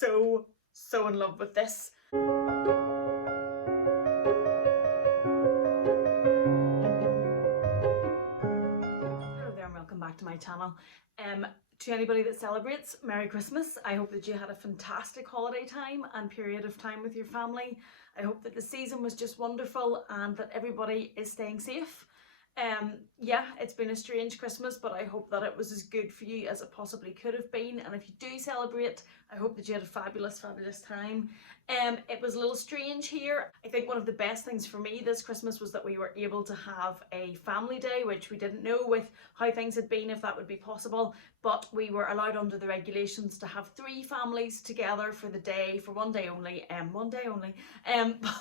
so in love with this. Hello there and welcome back to my channel. To anybody that celebrates, Merry Christmas. I hope that you had a fantastic holiday time and period of time with your family. I hope that the season was just wonderful and that everybody is staying safe. Yeah, it's been a strange Christmas, but I hope that it was as good for you as it possibly could have been. And if you do celebrate, I hope that you had a fabulous time. It was a little strange here. I think one of the best things for me this Christmas was that we were able to have a family day, which we didn't know with how things had been if that would be possible, but we were allowed under the regulations to have 3 families together for the day, for one day only,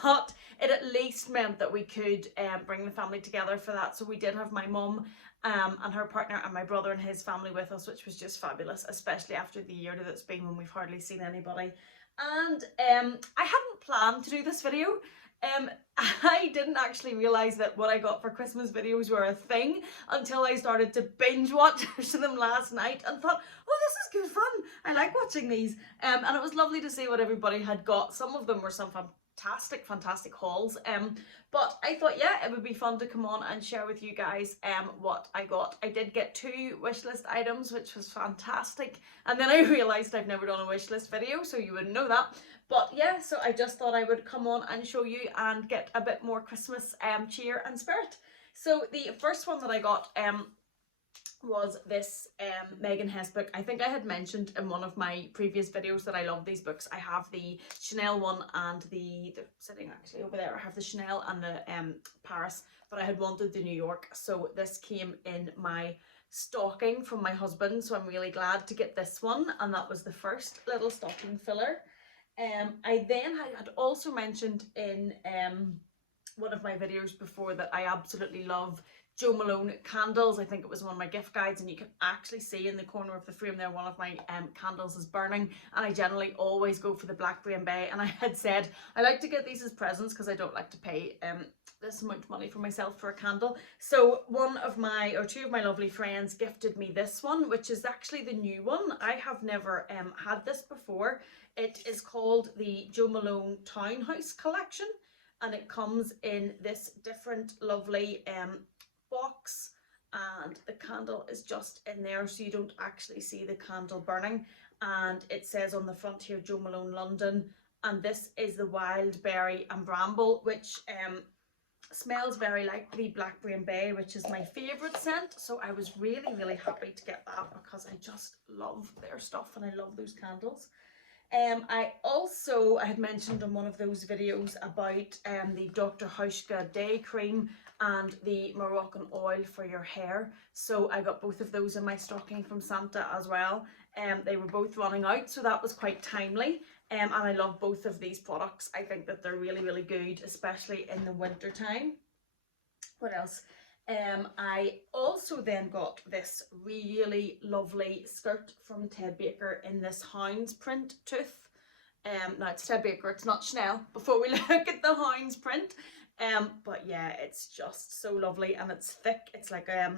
but it at least meant that we could bring the family together for that. So we did have my mum and her partner and my brother and his family with us, which was just fabulous, especially after the year that it's been when we've hardly seen anybody. And I hadn't planned to do this video. I didn't actually realise that what I got for Christmas videos were a thing until I started to binge watch them last night and thought, oh, this is good fun. I like watching these. And it was lovely to see what everybody had got. Some of them were some fantastic hauls. But I thought, yeah, it would be fun to come on and share with you guys what I got. I did get 2 wishlist items, which was fantastic. And then I realised I've never done a wishlist video, so you wouldn't know that. But yeah, so I just thought I would come on and show you and get a bit more Christmas cheer and spirit. So the first one that I got was this Megan Hess book. I think I had mentioned in one of my previous videos that I love these books. I have the Chanel one and they're sitting actually over there. I have the Chanel and the Paris, but I had wanted the New York. So this came in my stocking from my husband. So I'm really glad to get this one. And that was the first little stocking filler. I then had also mentioned in one of my videos before that I absolutely love Jo Malone candles. I think it was one of my gift guides, and you can actually see in the corner of the frame there one of my candles is burning, and I generally always go for the Blackberry and Bay. And I had said I like to get these as presents because I don't like to pay this amount of money for myself for a candle. So two of my lovely friends gifted me this one, which is actually the new one. I have never had this before. It is called the Jo Malone Townhouse collection, and it comes in this different lovely box, and the candle is just in there, so you don't actually see the candle burning. And it says on the front here, Jo Malone London, and this is the Wild Berry and Bramble, which smells very like the Blackberry and Bay, which is my favourite scent. So I was really happy to get that because I just love their stuff and I love those candles. I had mentioned in one of those videos about the Dr. Hauschka Day Cream and the Moroccan oil for your hair. So I got both of those in my stocking from Santa as well. They were both running out, so that was quite timely. And I love both of these products. I think that they're really good, especially in the winter time. What else? I also then got this really lovely skirt from Ted Baker in this hound's print tooth. Now it's Ted Baker, it's not Chanel, before we look at the hound's print. But yeah, it's just so lovely, and it's thick. It's like a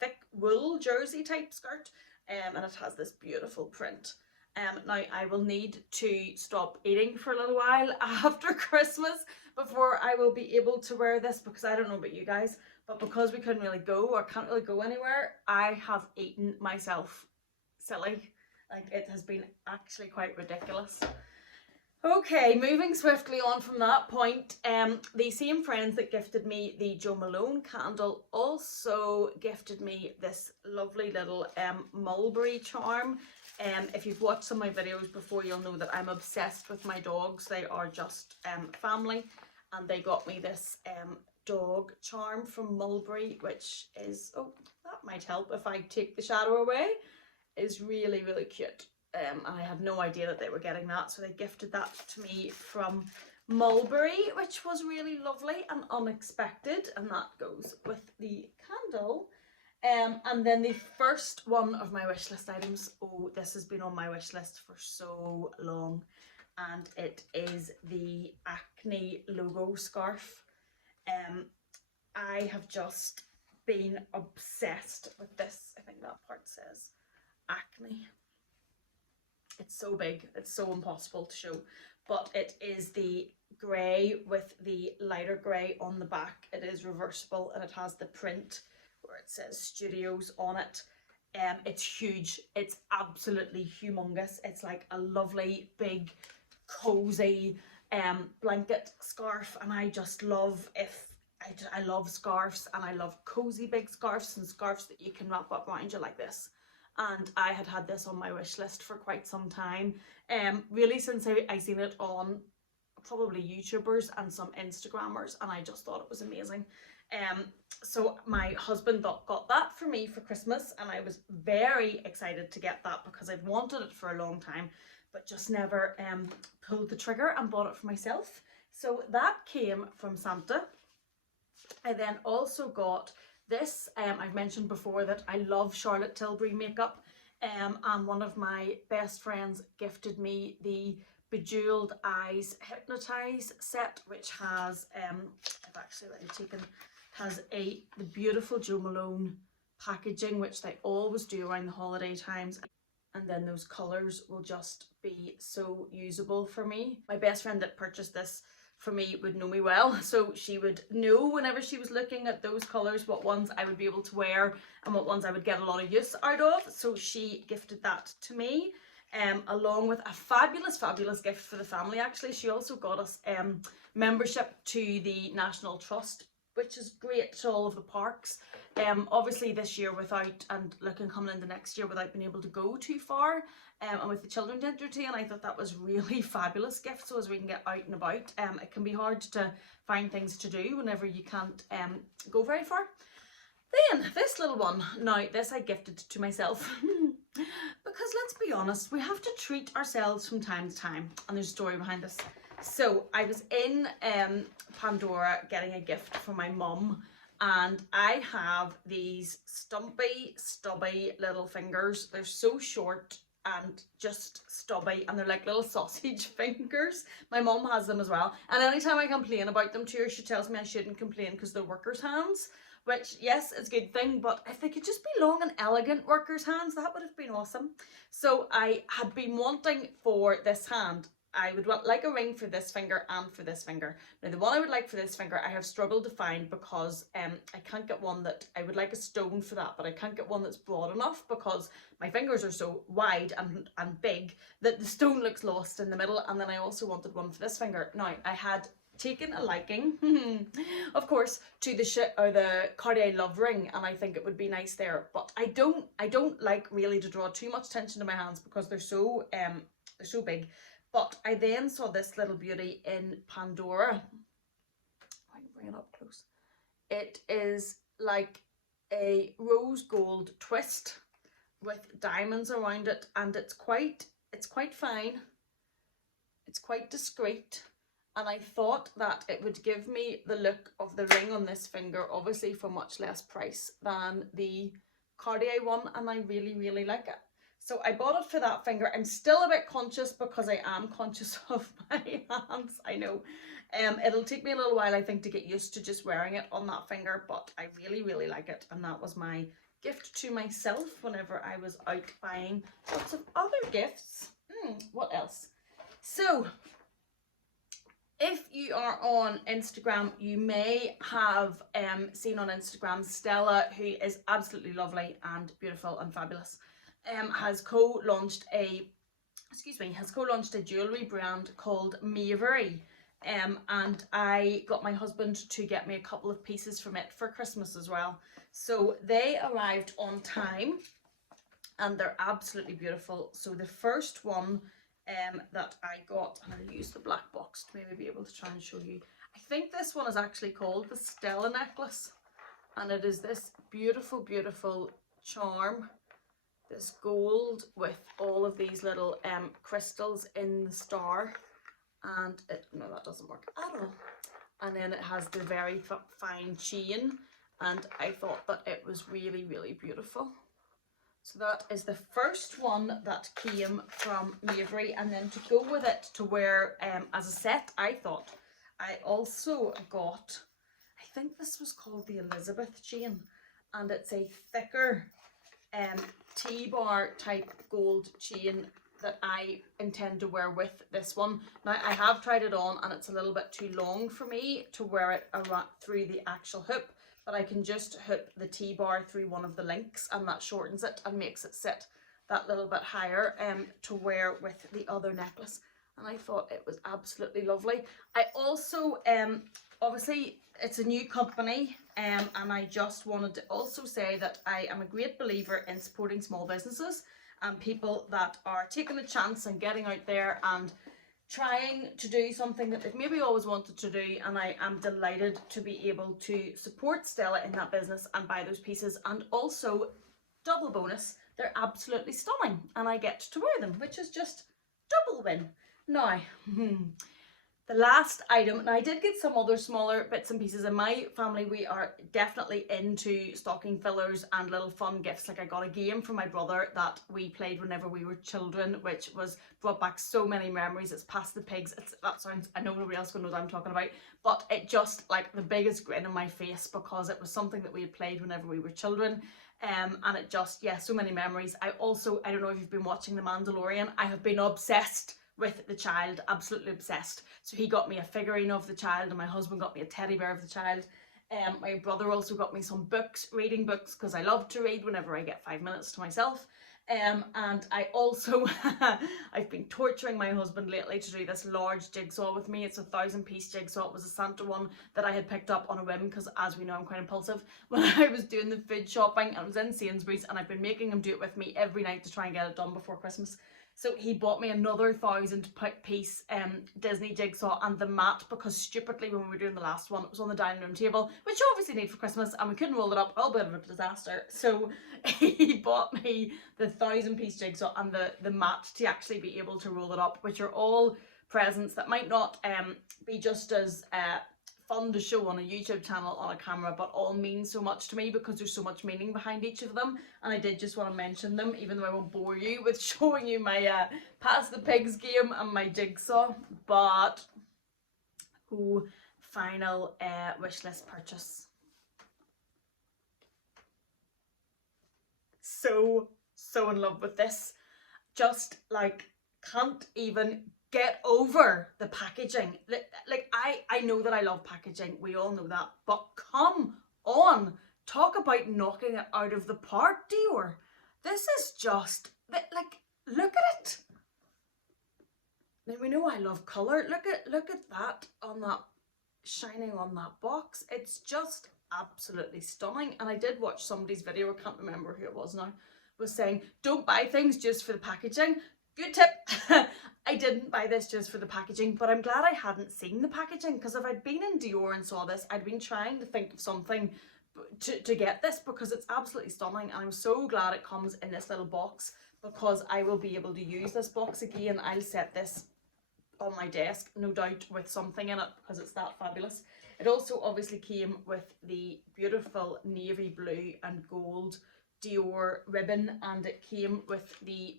thick wool jersey type skirt, and it has this beautiful print. Now I will need to stop eating for a little while after Christmas before I will be able to wear this, because I don't know about you guys, but because we couldn't really go or can't really go anywhere, I have eaten myself silly. Like, it has been actually quite ridiculous. Okay, moving swiftly on from that point, the same friends that gifted me the Jo Malone candle also gifted me this lovely little Mulberry charm. If you've watched some of my videos before, you'll know that I'm obsessed with my dogs. They are just family, and they got me this dog charm from Mulberry, which is, oh, that might help if I take the shadow away, is really cute. I had no idea that they were getting that, so they gifted that to me from Mulberry, which was really lovely and unexpected, and that goes with the candle. And then the first one of my wish list items, oh, this has been on my wish list for so long, and it is the Acne logo scarf. I have just been obsessed with this. I think that part says Acne. It's so big, it's so impossible to show, but it is the grey with the lighter grey on the back. It is reversible and it has the print where it says Studios on it. It's huge, it's absolutely humongous. It's like a lovely big cozy blanket scarf, and I just love, I love scarves, and I love cozy big scarves and scarves that you can wrap up around you like this. And I had this on my wish list for quite some time, really since I seen it on probably YouTubers and some Instagrammers, and I just thought it was amazing. So my husband got that for me for Christmas, and I was very excited to get that because I've wanted it for a long time, but just never pulled the trigger and bought it for myself. So that came from Santa. I then also got this. I've mentioned before that I love Charlotte Tilbury makeup, and one of my best friends gifted me the Bejeweled Eyes Hypnotize set, which has I've actually already taken, has the beautiful Jo Malone packaging, which they always do around the holiday times, and then those colours will just be so usable for me. My best friend that purchased this for me would know me well, so she would know whenever she was looking at those colours what ones I would be able to wear and what ones I would get a lot of use out of, so she gifted that to me, along with a fabulous gift for the family. Actually, she also got us membership to the National Trust, which is great, to all of the parks. Obviously this year without, and looking coming into next year without being able to go too far, and with the children to entertain, I thought that was really fabulous gift, so as we can get out and about. It can be hard to find things to do whenever you can't go very far. Then this little one, now this I gifted to myself because let's be honest, we have to treat ourselves from time to time, and there's a story behind this. So I was in Pandora getting a gift for my mum, and I have these stumpy, stubby little fingers. They're so short and just stubby, and they're like little sausage fingers. My mum has them as well, and anytime I complain about them to her, she tells me I shouldn't complain because they're workers' hands, which, yes, it's a good thing, but if they could just be long and elegant workers' hands, that would have been awesome. So I had been wanting for this hand, I would like a ring for this finger and for this finger. Now the one I would like for this finger I have struggled to find because I can't get one that, I would like a stone for that, but I can't get one that's broad enough because my fingers are so wide and big that the stone looks lost in the middle. And then I also wanted one for this finger. Now I had taken a liking of course to the Cartier love ring, and I think it would be nice there, but I don't like really to draw too much attention to my hands because they're so big. But I then saw this little beauty in Pandora. I can bring it up close. It is like a rose gold twist with diamonds around it, and it's quite fine. It's quite discreet, and I thought that it would give me the look of the ring on this finger, obviously for much less price than the Cartier one, and I really like it. So I bought it for that finger. I'm still a bit conscious because I am conscious of my hands, I know. It'll take me a little while, I think, to get used to just wearing it on that finger, but I really like it, and that was my gift to myself whenever I was out buying lots of other gifts. What else? So if you are on Instagram, you may have seen on Instagram Stella, who is absolutely lovely and beautiful and fabulous, has co-launched a jewellery brand called Mulberry, and I got my husband to get me a couple of pieces from it for Christmas as well. So they arrived on time and they're absolutely beautiful. So the first one that I got, and I'll use the black box to maybe be able to try and show you. I think this one is actually called the Stella necklace, and it is this beautiful charm, this gold with all of these little crystals in the star, and no, that doesn't work at all. And then it has the very fine chain, and I thought that it was really beautiful. So that is the first one that came from Mulberry, and then to go with it to wear as a set, I thought I also got, I think this was called the Elizabeth chain, and it's a thicker T-bar type gold chain that I intend to wear with this one. Now I have tried it on and it's a little bit too long for me to wear it around through the actual hoop, but I can just hoop the T-bar through one of the links and that shortens it and makes it sit that little bit higher to wear with the other necklace. And I thought it was absolutely lovely. I also, obviously it's a new company, and I just wanted to also say that I am a great believer in supporting small businesses and people that are taking a chance and getting out there and trying to do something that they've maybe always wanted to do, and I am delighted to be able to support Stella in that business and buy those pieces. And also, double bonus, they're absolutely stunning and I get to wear them, which is just double win. Now, the last item, and I did get some other smaller bits and pieces. In my family, we are definitely into stocking fillers and little fun gifts. Like I got a game from my brother that we played whenever we were children, which was brought back so many memories. It's Pass the Pigs. That sounds, I know nobody else knows what I'm talking about, but it just like the biggest grin on my face because it was something that we had played whenever we were children. And it just, yeah, so many memories. I don't know if you've been watching The Mandalorian, I have been obsessed with the child, absolutely obsessed. So he got me a figurine of the child and my husband got me a teddy bear of the child. My brother also got me some books, reading books, because I love to read whenever I get 5 minutes to myself. And I also, I've been torturing my husband lately to do this large jigsaw with me. It's a 1,000-piece jigsaw. It was a Santa one that I had picked up on a whim because, as we know, I'm quite impulsive. When I was doing the food shopping, and I was in Sainsbury's, and I've been making him do it with me every night to try and get it done before Christmas. So he bought me another 1,000-piece Disney jigsaw and the mat, because stupidly when we were doing the last one, it was on the dining room table, which you obviously need for Christmas, and we couldn't roll it up. A bit of a disaster. So he bought me the 1,000-piece jigsaw and the mat to actually be able to roll it up, which are all presents that might not be just as fun to show on a YouTube channel on a camera, but all mean so much to me because there's so much meaning behind each of them. And I did just want to mention them, even though I won't bore you with showing you my Pass the Pigs game and my jigsaw. But final wish list purchase. So in love with this. Just like can't even get over the packaging. Like I know that I love packaging, we all know that, but come on, talk about knocking it out of the park, Dior. This is just like, look at it. Now we know I love colour. Look at that on that, shining on that box. It's just absolutely stunning. And I did watch somebody's video, I can't remember who it was now, was saying don't buy things just for the packaging. Good tip. I didn't buy this just for the packaging, but I'm glad I hadn't seen the packaging, because if I'd been in Dior and saw this, I'd been trying to think of something to get this, because it's absolutely stunning. And I'm so glad it comes in this little box, because I will be able to use this box again. I'll set this on my desk, no doubt, with something in it, because it's that fabulous. It also obviously came with the beautiful navy blue and gold Dior ribbon, and it came with the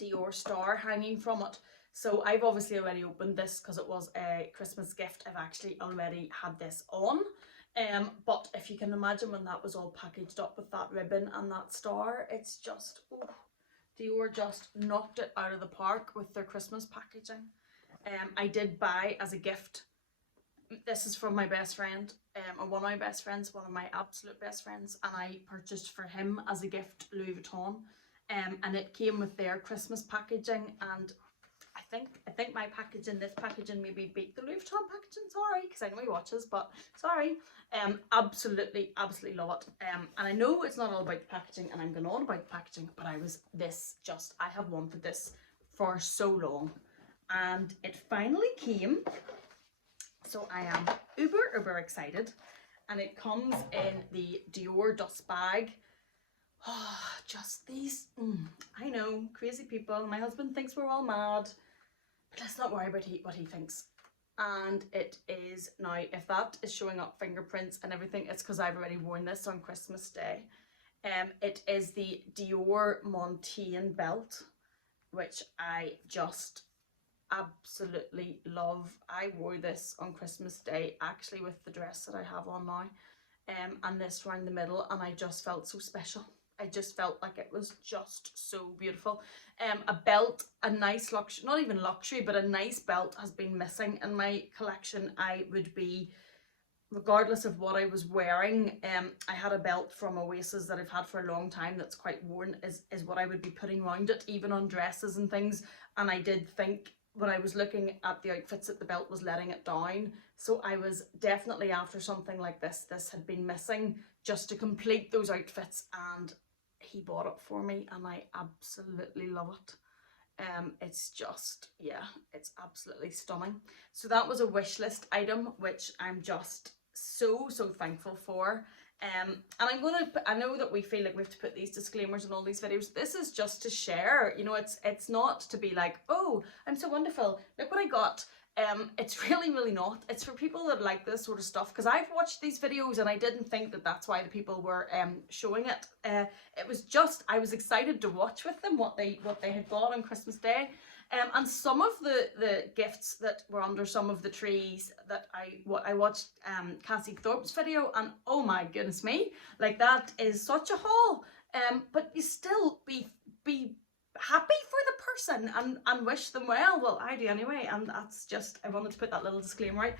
Dior star hanging from it. So I've obviously already opened this because it was a Christmas gift. I've actually already had this on. But if you can imagine when that was all packaged up with that ribbon and that star, it's just, oh, Dior just knocked it out of the park with their Christmas packaging. I did buy as a gift, this is from my best friend, or one of my best friends, one of my absolute best friends, and I purchased for him as a gift Louis Vuitton. And it came with their Christmas packaging, and I think my packaging, this packaging maybe beat the Louis Vuitton packaging, sorry, because I know he watches, but sorry. Absolutely love it. And I know it's not all about the packaging, and I'm going on about the packaging, but I have wanted this for so long, and it finally came. So I am uber excited, and it comes in the Dior dust bag. Oh, just these, I know, crazy people. My husband thinks we're all mad, but let's not worry about what he thinks. And it is, now, if that is showing up fingerprints and everything, it's because I've already worn this on Christmas Day. It is the Dior Montaigne belt, which I just absolutely love. I wore this on Christmas Day, actually, with the dress that I have on now, and this round the middle, and I just felt so special. I just felt like it was just so beautiful. A belt, a nice luxury, not even luxury, but a nice belt has been missing in my collection. I would be, regardless of what I was wearing, I had a belt from Oasis that I've had for a long time that's quite worn, is what I would be putting around it, even on dresses and things. And I did think when I was looking at the outfits that the belt was letting it down. So I was definitely after something like this. This had been missing just to complete those outfits, and he bought it for me and I absolutely love it. It's just, yeah, it's absolutely stunning. So that was a wish list item, which I'm just so thankful for. And I know that we feel like we have to put these disclaimers in all these videos. This is just to share, you know, it's not to be like, oh, I'm so wonderful, look what I got. It's really not. It's for people that like this sort of stuff, because I've watched these videos and I didn't think that that's why the people were showing it. It was just, I was excited to watch with them what they had bought on Christmas Day. And some of the gifts that were under some of the trees that I watched Cassie Thorpe's video, and oh my goodness me, like that is such a haul. But you still be happy for the person and wish them well. Well, I do anyway, and that's just, I wanted to put that little disclaimer out.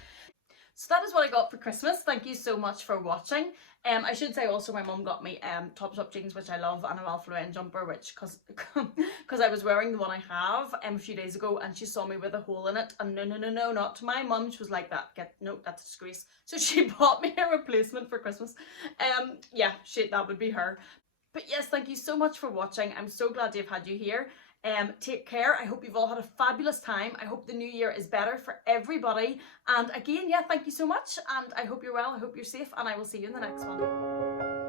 So that is what I got for Christmas. Thank you so much for watching. I should say also my mum got me Topshop jeans, which I love, and a Ralph Lauren jumper, which because I was wearing the one I have a few days ago, and she saw me with a hole in it, and no, not to my mum. She was like, no, that's a disgrace. So she bought me a replacement for Christmas. Yeah, that would be her. But yes, thank you so much for watching. I'm so glad to have had you here. Take care. I hope you've all had a fabulous time. I hope the new year is better for everybody. And again, yeah, thank you so much. And I hope you're well. I hope you're safe. And I will see you in the next one.